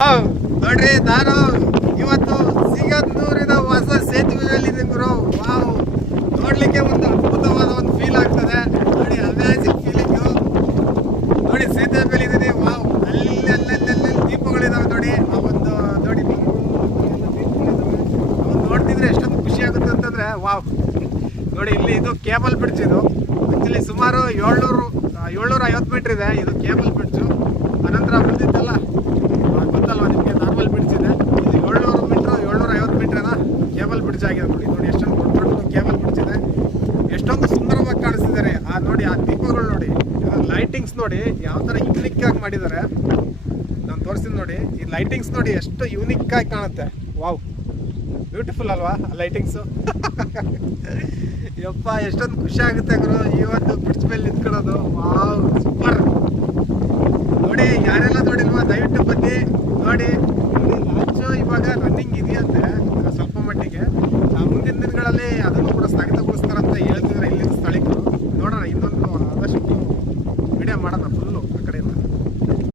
ನೋಡ್ರಿ, ನಾನು ಇವತ್ತು ಸಿಗಂದೂರಿನ ಹೊಸ ಸೇತುವೆಯಲ್ಲಿ ಇದ್ದೀನಿ ಗುರು. ವಾವ್, ನೋಡ್ಲಿಕ್ಕೆ ಒಂದು ಅದ್ಭುತವಾದ ಒಂದು ಫೀಲ್ ಆಗ್ತದೆ ನೋಡಿ. ಅಮ್ಯಾಜಿಕ್ ಫೀಲಿಂಗು ನೋಡಿ. ಸೇತುವೆ ಮೇಲೆ ಇದ್ದೀನಿ. ವಾವ್, ಅಲ್ಲೆಲ್ಲ ದೀಪಗಳಿದಾವೆ ನೋಡಿ. ಆ ಒಂದು ನೋಡಿ ಅವನು ನೋಡ್ತಿದ್ರೆ ಎಷ್ಟೊಂದು ಖುಷಿ ಆಗುತ್ತೆ ಅಂತಂದ್ರೆ ವಾವ್. ನೋಡಿ, ಇಲ್ಲಿ ಇದು ಕೇಬಲ್ ಬ್ರಿಡ್ಜ್. ಇದು ಆಕ್ಚುಲಿ ಸುಮಾರು 750 ಮೀಟರ್ ಇದೆ. ಇದು ಕೇಬಲ್ ಬ್ರಿಡ್ಜು. ಅನಂತರ ಬಂದಿದ್ದಲ್ಲ ಗೊತ್ತಲ್ವಾ ನಿಮಗೆ, ನಾರ್ಮಲ್ ಬ್ರಿಡ್ಜ್ ಇದೆ. ಇದು 700 ಮೀಟ್ರ್ 750 ಮೀಟ್ರನ ಕೇಬಲ್ ಬ್ರಿಡ್ಜ್ ಆಗಿದೆ ನೋಡಿ. ನೋಡಿ ಎಷ್ಟೊಂದು ದೊಡ್ಡ ಕೇಬಲ್ ಬ್ರಿಡ್ಜ್ ಇದೆ. ಎಷ್ಟೊಂದು ಸುಂದರವಾಗಿ ಕಾಣಿಸ್ತಿದ್ದಾರೆ. ನೋಡಿ ಆ ದೀಪಗಳು ನೋಡಿ, ಲೈಟಿಂಗ್ಸ್ ನೋಡಿ ಯಾವ ಥರ ಯುನಿಕ್ ಆಗಿ ಮಾಡಿದ್ದಾರೆ. ನಾನು ತೋರಿಸ್ತೀನಿ ನೋಡಿ. ಈ ಲೈಟಿಂಗ್ಸ್ ನೋಡಿ ಎಷ್ಟು ಯುನಿಕ್ ಆಗಿ ಕಾಣುತ್ತೆ. ವಾವ್, ಬ್ಯೂಟಿಫುಲ್ ಅಲ್ವಾ ಲೈಟಿಂಗ್ಸು. ಯಪ್ಪ, ಎಷ್ಟೊಂದು ಖುಷಿ ಆಗುತ್ತೆ ಗುರು ಇವತ್ತು ಬ್ರಿಡ್ಜ್ ಮೇಲೆ ನಿಂತ್ಕೊಳ್ಳೋದು. Wow, super. ನೋಡಿ, ಯಾರೆಲ್ಲ ನೋಡಿಲ್ವಾ ದಯವಿಟ್ಟು ಬನ್ನಿ ನೋಡಿ. ಲಾಂಚು ಇವಾಗ ರನ್ನಿಂಗ್ ಇದೆಯಂತೆ ಸ್ವಲ್ಪ ಮಟ್ಟಿಗೆ. ಮುಂದಿನ ದಿನಗಳಲ್ಲಿ ಅದನ್ನು ಕೂಡ ಸ್ಥಗಿತಗೊಳಿಸ್ತಾರಂತ ಹೇಳ್ತಿದ್ರೆ ಇಲ್ಲಿನ ಸ್ಥಳೀಕರು. ನೋಡೋಣ, ಇನ್ನೊಂದು ಆದಷ್ಟು ವಿಡಿಯೋ ಮಾಡೋಣ ಫುಲ್